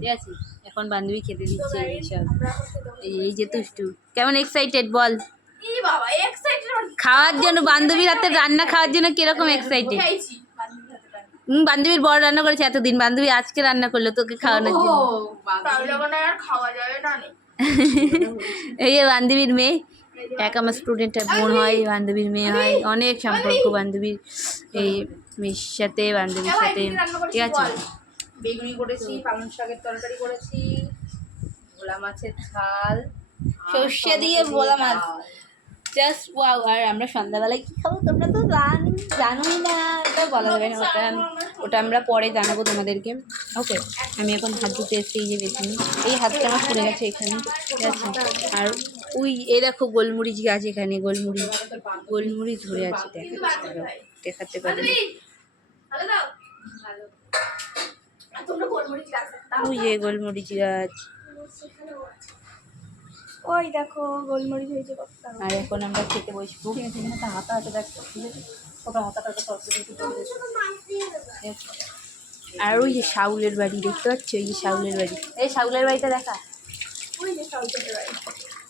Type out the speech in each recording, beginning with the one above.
ঠিক আছে, এখন বান্ধবী খেতে দিচ্ছে এইসব। এই যে তুষ্টু কেমন এক্সাইটেড বল খাওয়ার জন্য, বান্ধবীর হাতে রান্না খাওয়ার জন্য কিরকম এক্সাইটেড? বান্ধবীর বড় রান্না করেছে এতদিন, বান্ধবী আজকে রান্না করলো তোকে খাওয়ানোর জন্য। এই যে বান্ধবীর মেয়ে, এক আমার স্টুডেন্টের বোন হয়, বান্ধবীর মেয়ে হয়, অনেক সম্পর্ক বান্ধবীর এই মেয়ের সাথে, বান্ধবীর সাথে। ঠিক আছে, বেগুনি করেছি, পালং শাকের তরকারি করেছি, ভোলা মাছের ঝাল, সর্ষে দিয়ে ভোলা মাছ, জাস্ট ওয়াও। আর আমরা সন্ধ্যাবেলায় কী খাবো তোমরা তো জানোই না, ওটা বলা যাবে না, ওটা আমরা পরে জানাবো তোমাদেরকে। ওকে, আমি এখন হাত ধুতে এসেছি, এই যে বেসিনি, এই হাতটা আমার পড়ে গেছে এখানে। ঠিক আছে, আর ওই এই দেখো গোলমরিচ গাছ, এখানে গোলমরিচ ধরে আছে, দেখাতে পারি। ওই যে গোলমরিচ গাছ, ওই দেখো গোলমরিচ হয়েছে। আর এখন আমরা খেতে বসবো। হাতা আছে দেখ, ছোটো হাতাটা আর ওই যে শাউলের বাড়ি দেখতে পাচ্ছ, ওই যে শাউলের বাড়ি, এই শাউলের বাড়িটা দেখা,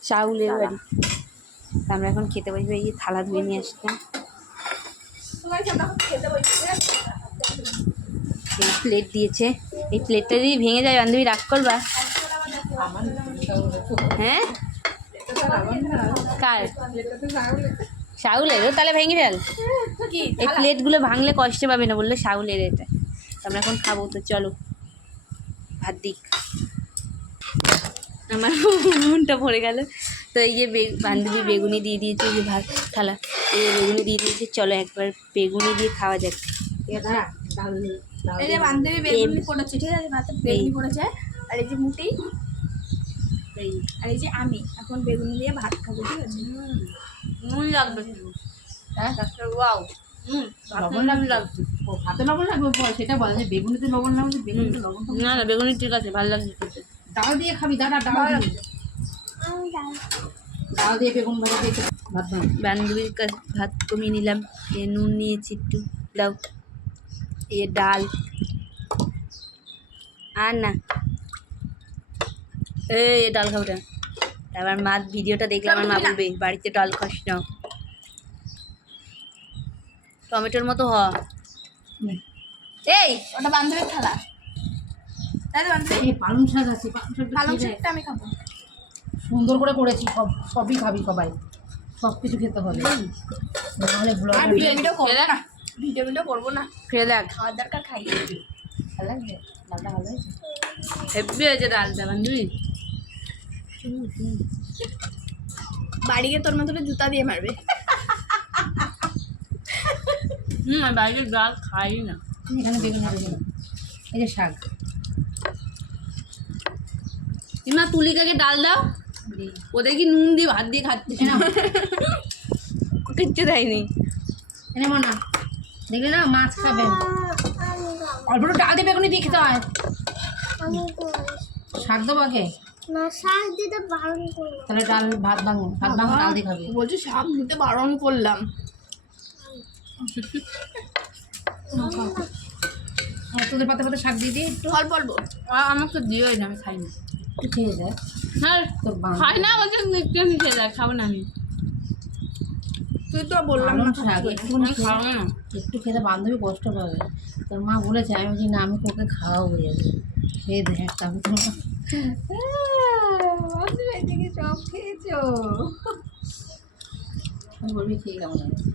শাউলের বাড়ি। আমরা এখন খেতে বসবো, এই যে থালা ধুয়ে নিয়ে আসতাম, এই প্লেট দিয়েছে, এই প্লেটটা যদি ভেঙে যায় বান্ধবী রাগ করবা? হ্যাঁ, কার? শাউলের? তাহলে ভেঙে ফেল, এই প্লেটগুলো ভাঙলে কষ্ট পাবে না, বললো শাউলের এটা। আমরা এখন খাবো, তো চলো ভাত দিক। আমার মনটা পড়ে গেল। তো এই যে বান্ধবী বেগুনি দিয়ে দিয়েছে, এই যে ভাত থালা, এই যে বেগুনি দিয়ে দিয়েছে, চলো একবার বেগুনি দিয়ে খাওয়া যাক। এই যে বান্ধবী বেগুনি করেছে, ঠিক আছে, ভাতে বেগুনি করেছে, আর এই যে মুটি, আর এই যে আমি এখন বেগুনি দিয়ে ভাত খাবো। ঠিক আছে, নুন লাগবে, হ্যাঁ ওয়াও, লবণ লাগবে, ভাতে লবণ লাগবে সেটা বলে যে বেগুনিতে লবণ লাগবে, বেগুনিতে লবণ না না বেগুনি ঠিক আছে, ভালো লাগছে খেতে। ডাল দিয়ে খাবি, দাদা ডাল দিয়ে বেগুন ভাজা দিয়ে ভাত বানাবি। বান্ধবীর কাছে ভাত কমিয়ে নিলাম, এ নুন নিয়েছি একটু, দাও। এ ডাল, আর না এই ডাল খাবো না। তারপর মা ভিডিওটা দেখলে আমার মা বলবে বাড়িতে ডাল খাস না, টমেটোর মতো হ। এই ওটা বান্ধবীর থালা, তাই তো বান্ধবী? এই পালং শাক আছে, পালং শাকটা আমি খাবো। সুন্দর করে করেছি, সবই খাবি সবাই, সব কিছু খেতে হবে, নাহলে আর ভিডিও করবো না, ভিডিও করবো না, খেয়ে দেখ, খাওয়ার দরকার খাই। ভালো লাগবে, ডালটা ভালো হয়েছে, হেব্বি হয়েছে ডালটা বান্ধবী। বাড়ি গিয়ে তোর মতো জুতা দিয়ে মারবে। আমি বাড়িতে ডাল খাই না। এখানে বেগুন হবে, এই যে শাক, মা তুলিকাকে ডাল দাও, ওদের কি নুন দিয়ে ভাত দিয়ে খাচ্ছে না, কিচ্ছু দেয়নি। এনে মনা দেখলে না, মাছ খাবে, অল্প একটু ডাল দিয়ে বেগুনি দিয়ে খেতে হয়। শাক দেবো আগে, তাহলে ডাল ভাত ভাঙো, ডাল দিয়ে খাবে। বলছি শাক দিতে বারণ করলাম। তোদের পাতে পাতে শাক দিয়ে দিই একটু, অল্প অল্প, আমাকে দিওই না, আমি খাই না। একটু খেয়ে যায়, হ্যাঁ তোর খাই না বলছে, একটু আমি খেয়ে যাই, খাবো না আমি। তুই তো বললাম না শাক আমি খাবো না। একটু খেতে বান্ধবী কষ্ট পাবে, তোর মা বলেছে, আমি বলছি না আমি তোকে খাওয়াও হয়ে যাবে, খেয়ে দেখ তারপর তোমার বান্ধবী এদিকে সব খেয়েছো, বলবি খেয়ে কেমন আছে।